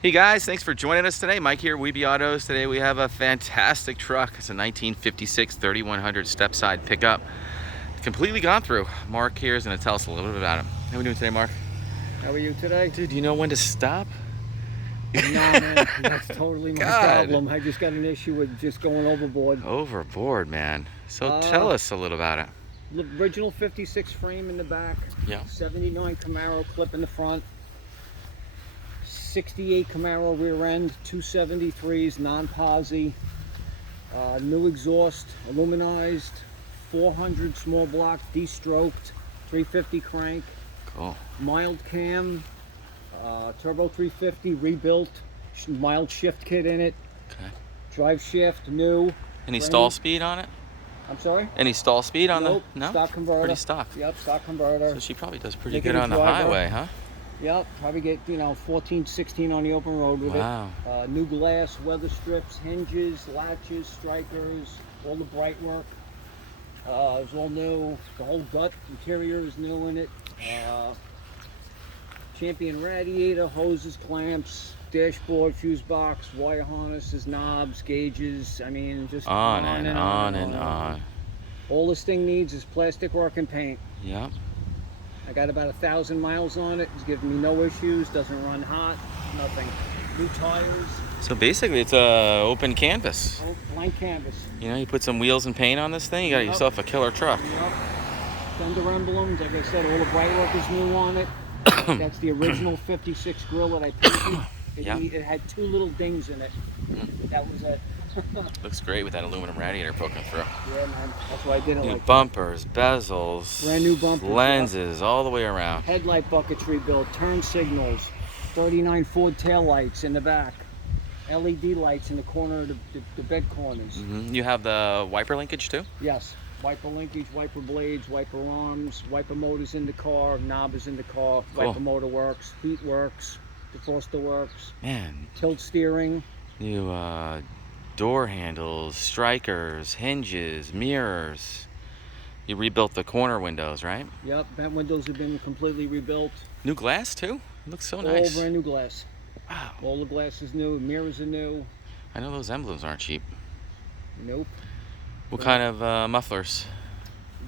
Hey guys, thanks for joining us today. Mike here, Weeby Autos. Today we have a fantastic truck. It's a 1956 3100 Stepside pickup. Completely gone through. Mark here is going to tell us a little bit about him. How are we doing today, Mark? How are you today? Dude, do you know when to stop? No, man, that's totally my problem. I just got an issue with just going overboard. Overboard, man. So tell us a little about it. Original 56 frame in the back. Yeah. 79 Camaro clip in the front. 68 Camaro rear end. 273s, non-Posi. New exhaust, aluminized. 400 small block, de-stroked. 350 crank. Cool. Mild cam. Turbo 350 rebuilt. Mild shift kit in it. Okay. Driveshaft new. Any stall speed on it? I'm sorry? Any stall speed on Nope. the... No? Stock converter. Pretty stock. Yep, stock converter. So she probably does pretty good on the highway, huh? Yep, probably get, 14, 16 on the open road with it. New glass, weather strips, hinges, latches, strikers, all the bright work. It's all new. The whole gut interior is new in it. Champion radiator, hoses, clamps, dashboard, fuse box, wire harnesses, knobs, gauges. I mean, just on and on. All this thing needs is plastic work and paint. Yep. I got about 1,000 miles on it. It's giving me no issues. Doesn't run hot. Nothing. New tires. So basically, it's a open canvas. Oh, blank canvas. You know, you put some wheels and paint on this thing, you got yourself a killer truck. Yep. Fender emblems. Like I said, all the bright work is new on it. That's the original 56 grill that I painted. It had 2 little dings in it. That was it. Looks great with that aluminum radiator poking through. Yeah, man. That's why I did it. New like bumpers, bezels, brand new bumpers, lenses, all the way around. Headlight buckets rebuilt, turn signals, 39 Ford taillights in the back, LED lights in the corner of the bed corners. You have the wiper linkage too? Yes. Wiper linkage, wiper blades, wiper arms, wiper motors in the car, knob is in the car, wiper motor works, heat works, defroster works. Man. Tilt steering. New door handles, strikers, hinges, mirrors. You rebuilt the corner windows, right? Yep, vent windows have been completely rebuilt. New glass too? It looks so nice. All brand new glass. Wow. All the glass is new, mirrors are new. I know those emblems aren't cheap. Nope. What kind of mufflers?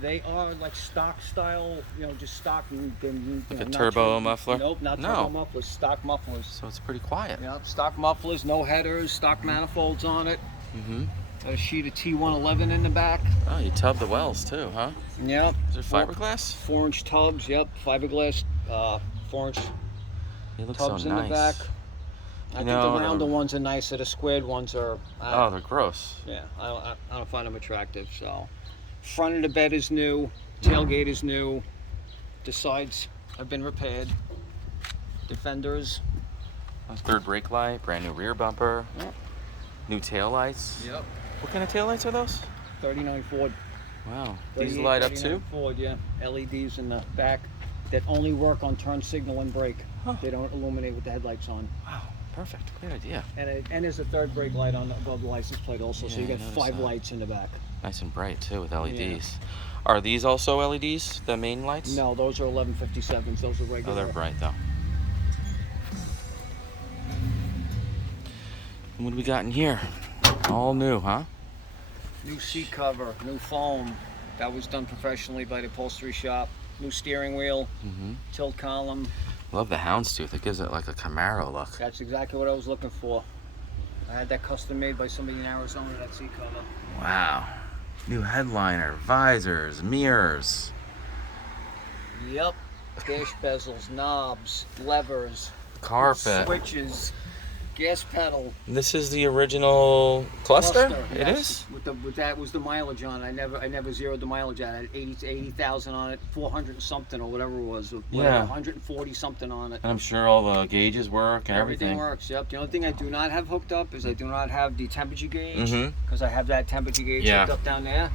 They are like stock style, just stock. Like a turbo muffler? Nope, not turbo mufflers, stock mufflers. So it's pretty quiet. Yep, stock mufflers, no headers, stock manifolds on it. Got a sheet of T111 in the back. Oh, you tub the wells too, huh? Yep. Is it fiberglass? 4-inch tubs, yep, fiberglass, 4-inch tubs in the back. I think the rounder ones are nicer, the squared ones are... they're gross. Yeah, I don't find them attractive, so... Front of the bed is new, tailgate is new, the sides have been repaired, defenders. Third brake light, brand new rear bumper, new tail lights. Yep. What kind of tail lights are those? 39 Ford. Wow. These light up too? Ford, yeah. LEDs in the back that only work on turn signal and brake. They don't illuminate with the headlights on. Wow. Perfect. Great idea. And there's a third brake light above the license plate also, so you got 5 lights in the back. Nice and bright too with LEDs. Yeah. Are these also LEDs, the main lights? No, those are 1157s. Those are regular. Oh, they're bright though. And what do we got in here? All new, huh? New seat cover, new foam. That was done professionally by the upholstery shop. New steering wheel, tilt column. Love the Houndstooth. It gives it like a Camaro look. That's exactly what I was looking for. I had that custom made by somebody in Arizona, that seat cover. Wow. New headliner, visors, mirrors. Yep. Dash bezels, knobs, levers, carpet, switches, gas pedal. This is the original cluster? It is? With that was the mileage on it. I never zeroed the mileage on it. I had 80 to 80,000 on it, 400 and something or whatever it was. Yeah. 140 something on it. And I'm sure all the gauges work and everything works, yep. The only thing I do not have hooked up is I do not have the temperature gauge, because I have that temperature gauge hooked up down there,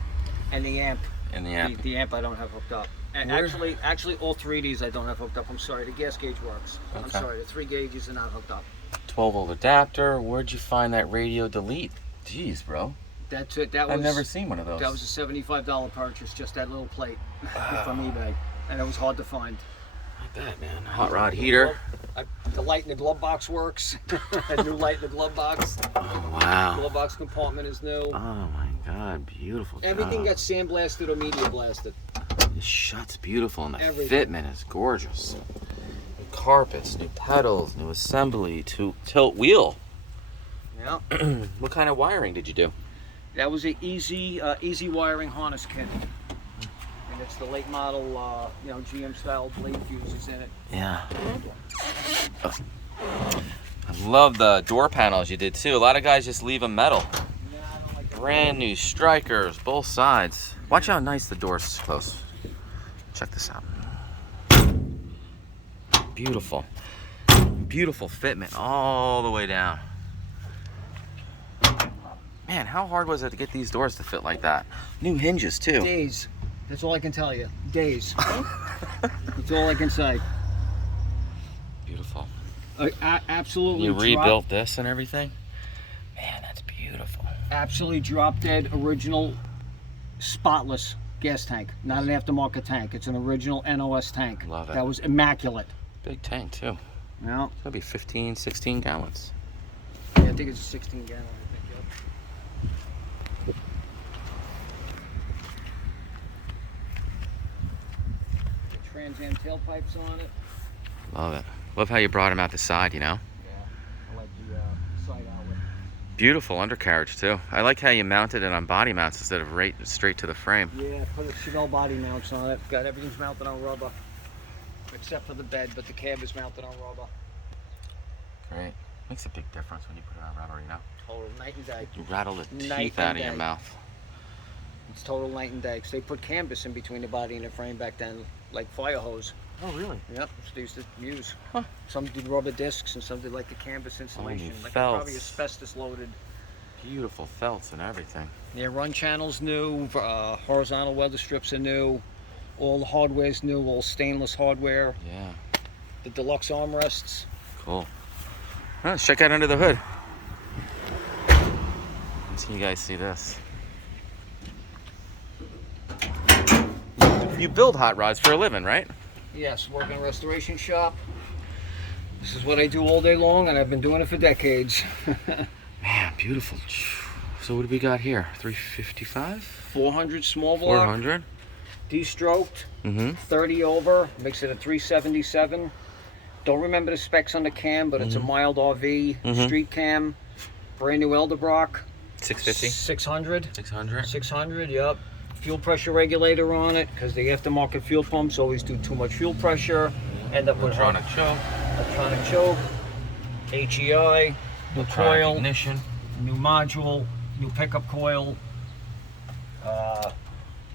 and the amp. The amp I don't have hooked up. And actually all 3 of these I don't have hooked up. I'm sorry, the gas gauge works. Okay. I'm sorry, the 3 gauges are not hooked up. 12-volt adapter. Where'd you find that radio delete? Jeez, bro. That's it. I've never seen one of those. That was a $75 purchase, just that little plate from eBay, and it was hard to find. Like that, man. Hot rod heater. The light in the glove box works. A new light in the glove box. Oh, wow. The glove box compartment is new. Oh my God, beautiful. Everything got sandblasted or media blasted. The shot's beautiful and the Everything. fitment is gorgeous. New carpets, new pedals, new assembly, tilt wheel. Yeah. What kind of wiring did you do? That was a easy wiring harness kit. And it's the late model, you know, GM style blade fuses in it. Yeah. Oh. I love the door panels you did too. A lot of guys just leave them metal. Yeah, I don't like that. Brand new strikers, both sides. Watch how nice the door's close. Check this out. Beautiful. Beautiful fitment all the way down. Man, how hard was it to get these doors to fit like that? New hinges too. Days. That's all I can tell you. Days. That's all I can say. Beautiful. Absolutely. You rebuilt this and everything? Man, that's beautiful. Absolutely drop dead original spotless gas tank. Not an aftermarket tank. It's an original NOS tank. Love it. That was immaculate. Big tank too. Yeah. It's gonna be 15, 16 gallons. Yeah, I think it's a 16 gallon. Trans Am tailpipes on it. Love it. Love how you brought them out the side, you know? Yeah, I like the side outlet. Beautiful undercarriage too. I like how you mounted it on body mounts instead of right straight to the frame. Yeah, put a Chanel body mounts on it. Got everything's mounted on rubber. Except for the bed, but the cab is mounted on rubber. Great. Makes a big difference when you put it on rubber, you know? Total night and day. You rattle the Night teeth out and of your day. mouth. It's total night and day. 'Cause they put canvas in between the body and the frame back then, like fire hose. Oh, really? Yep, which they used to use. Huh. Some did rubber discs and some did like the canvas insulation. Like felts. probably asbestos loaded. Beautiful felts and everything. Yeah, run channels new, horizontal weather strips are new, all the hardware's new, all stainless hardware. Yeah. The deluxe armrests. Cool. Well, let's check out under the hood. Let's you guys see this. You build hot rods for a living, right? Yes, work in a restoration shop. This is what I do all day long, and I've been doing it for decades. Man, beautiful. So what do we got here? 355? 400 small block. 400? De-stroked. Mm-hmm. 30 over. Makes it a 377. Don't remember the specs on the cam, but it's a mild RV street cam. Brand new Edelbrock. 650? 600. 600? 600, yep. Fuel pressure regulator on it, because the aftermarket fuel pumps always do too much fuel pressure. End up with Electronic choke. electronic choke, HEI, new Electronic coil, ignition. new module, new pickup coil,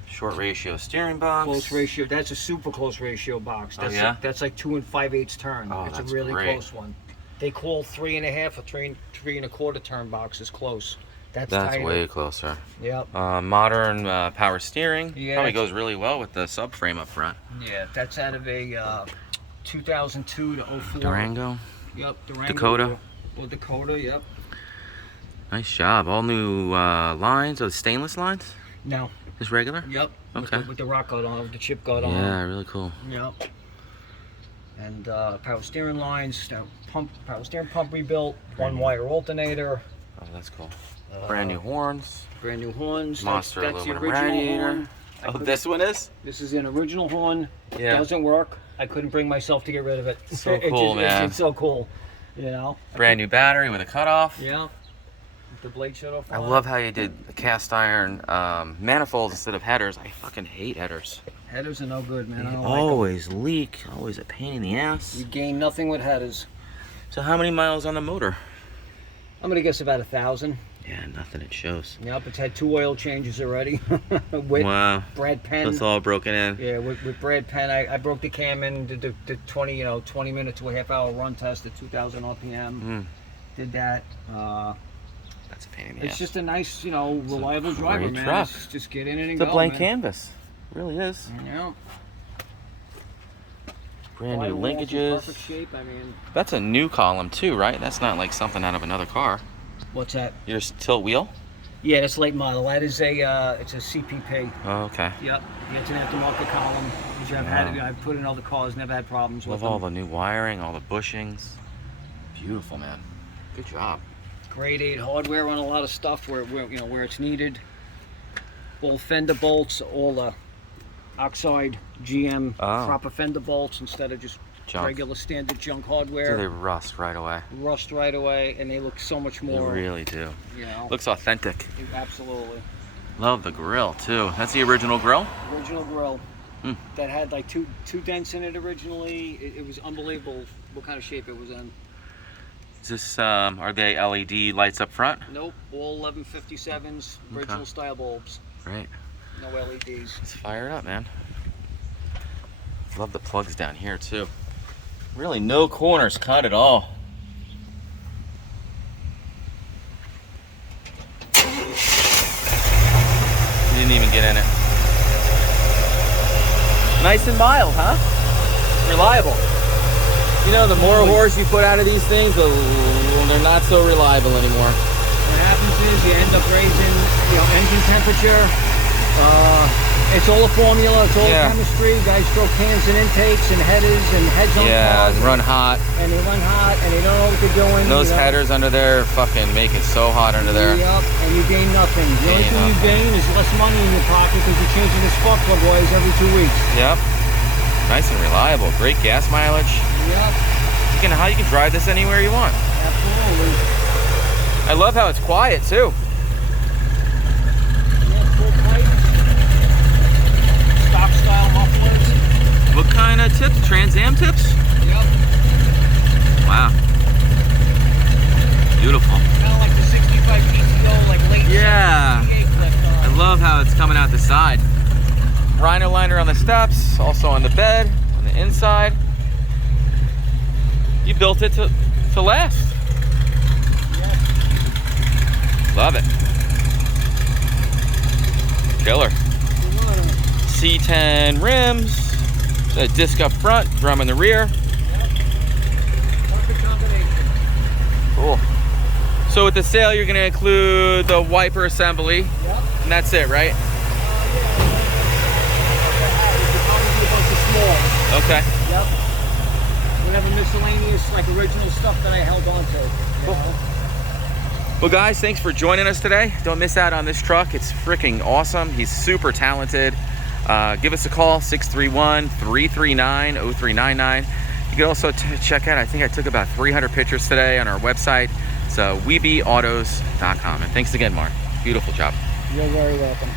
Short ratio steering box. close ratio. That's a super close ratio box. Oh, That's yeah? that's like 2 5/8 turn. Oh, it's a that's really great. close one. They call 3.5 or 3 1/4 turn boxes close. That's tighter. way closer. Yep. Modern power steering. Yeah. Probably goes really well with the subframe up front. Yeah, that's out of a 2002 to 04. Durango. Yep, Durango. Dakota. Or Dakota, yep. Nice job. All new lines. Oh, stainless lines? No. Just regular? Yep. Okay. With the rock guard on, with the chip guard on. Yeah, really cool. Yep. And power steering lines, power steering pump rebuilt, one wire alternator. Oh, that's cool. Brand new horns. Brand new horns. Monster that's the aluminum original radiator. horn. Oh, this one is? This is an original horn. Yeah. Doesn't work. I couldn't bring myself to get rid of it. So cool, man. It's so cool. You know? Brand new battery with a cutoff. Yeah. The blade shut off. I love how you did the cast iron manifolds instead of headers. I fucking hate headers. Headers are no good, man. I They don't always leak. Always a pain in the like ass. them. You gain nothing with headers. So how many miles on the motor? I'm gonna guess about 1,000. Yeah, nothing. It shows. Yep, it's had 2 oil changes already. With Wow. Brad Penn. So it's all broken in. Yeah, with Brad Penn, I broke the cam in, did the 20 minute to a half hour run test at 2,000 RPM. Did that. That's a pain in the ass. It's just a nice, reliable driver, great man. truck. Just get in it and It's a go, blank man. canvas. It really is. Yeah. Brand new Firewalls in linkages. Perfect shape. I mean, That's a new column too, right? That's not like something out of another car. what's that? Your tilt wheel? Yeah, that's late model. That is it's a CPP. Oh, okay. Yep. Yeah, it's an aftermarket column. Which I've had, I've put in other cars, never had problems with them. Love all the new wiring, all the bushings. Beautiful, man. Good job. Grade 8 hardware on a lot of stuff where where it's needed. All fender bolts, all the oxide GM proper fender bolts instead of just regular standard junk hardware. So they rust right away. Rust right away, and they look so much more. They really do. You know, looks authentic. Absolutely. Love the grill too. That's the original grill. Original grill. That had like two dents in it originally. It was unbelievable what kind of shape it was in. Is this are they LED lights up front? Nope, all 1157s, original style bulbs. Great. No LEDs. Let's fire it up, man. Love the plugs down here too. Really no corners cut at all. You didn't even get in it. Nice and mild, huh? Reliable. You know, the more horse you put out of these things, they're not so reliable anymore. What happens is you end up raising, engine temperature. It's all a formula, it's all chemistry. Guys throw cans and intakes and headers and heads on cars. Run hot. And they run hot and they don't know what they're doing. Those headers under there fucking make it so hot under there. Yep, and you gain nothing. The only thing you gain is less money in your pocket because you're changing the spark plug wires every 2 weeks. Yep. Nice and reliable. Great gas mileage. Yep. How you can drive this anywhere you want. Absolutely. I love how it's quiet too. Full pipe. Stock style mufflers. What kind of tips? Trans Am tips? Yep. Wow. Beautiful. Kind of like the 65 PTO, like late 78 clip. I love how it's coming out the side. Rhino liner on the steps, also on the bed, on the inside. You built it to last. Yep. Love it. Killer. C10 rims, a disc up front, drum in the rear. Perfect combination. Cool. So with the sail, you're gonna include the wiper assembly. Yep. And that's it, right? Okay. Yep. Whatever miscellaneous, like original stuff that I held on to. Well, guys, thanks for joining us today. Don't miss out on this truck. It's freaking awesome. He's super talented. Give us a call, 631-339-0399. You can also check out, I think I took about 300 pictures today on our website. It's weebieautos.com. And thanks again, Mark. Beautiful job. You're very welcome.